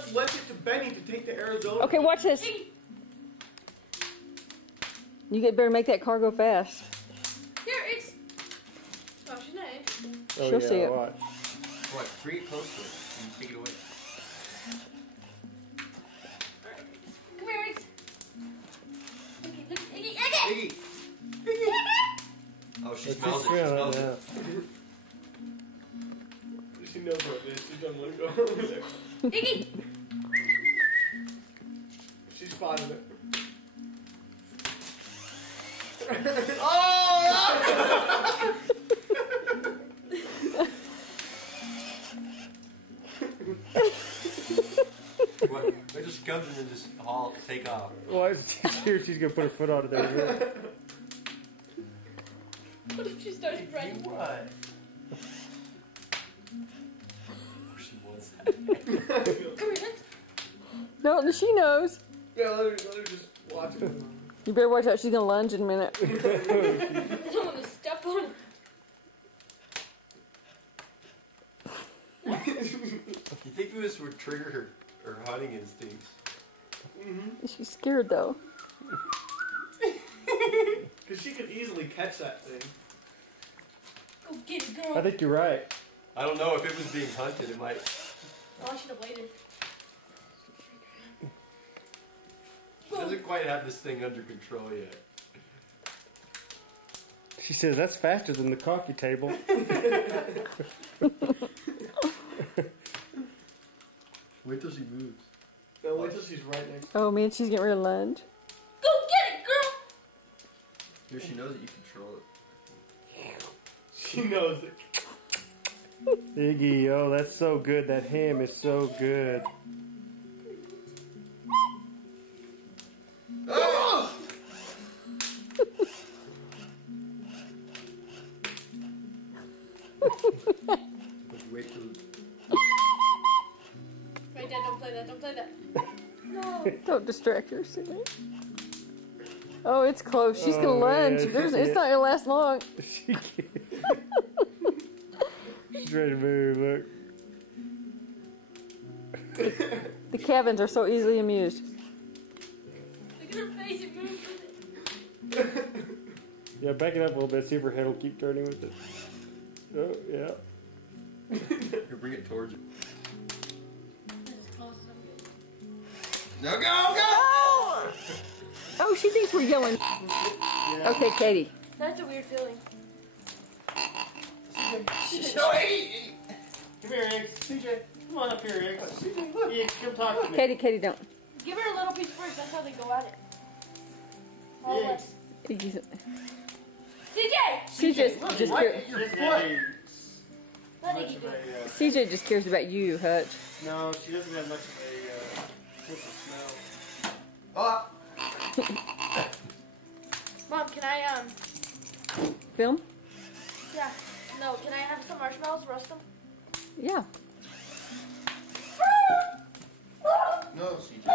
once left it to Benny to take to Arizona. Okay, watch this. You better make that car go fast. Here, it's. Oh, she's nice. Oh, She'll see it. Watch. What? Bring it close to it and take it away. Alright. Come here, Riggs. Okay, look. Iggy. Iggy! Iggy! Oh, she smells it. She smells it. She knows what it is. She doesn't want to go over there. Iggy! She's spotted it. Oh! What? It just comes in and just take off. Well, she's gonna put her foot on it there. What if she starts running? What? She wants it. Come here, Riggs. No, she knows. Yeah, let her just watch it. You better watch out. She's gonna lunge in a minute. I don't want to step on it. You think this would trigger her hunting instincts? She's scared though. Because she could easily catch that thing. Go get it, girl. I think you're right. I don't know. If it was being hunted, it might. Oh, I should have waited. She doesn't quite have this thing under control yet. She says that's faster than the coffee table. Wait till she moves. No, wait till she's right next. Oh man, she's getting ready to lunge. Go get it, girl. Here, she knows that you control it. She knows it. Iggy, oh, that's so good. That ham is so good. Wait till. Right, Dad, don't play that. Don't play that. No. Don't distract her, Sydney. Oh, it's close. She's gonna Oh, lunge. man. It's not gonna last long. She can't. She's ready to move. Look. The Kevins are so easily amused. Look at her face. It moves with it. Yeah, back it up a little bit. See if her head will keep turning with it. Oh, yeah. Here, bring it towards you. This is close as I'm getting. No, go, go! Oh, she thinks we're yelling. Okay, Katie. That's a weird feeling. No, hey! Come here, Eggs. CJ, come on up here, Eggs. CJ, look. Eggs, come talk to me. Katie, don't. Give her a little piece first. That's how they go at it. All Yeah. less. CJ, CJ! Let Much Iggy of do it. a, CJ just cares about you, Hutch. no, she doesn't have much of a sense of smell. Oh! Mom, can I, Film? yeah. No, can I have some marshmallows, roast them? Yeah. No, CJ.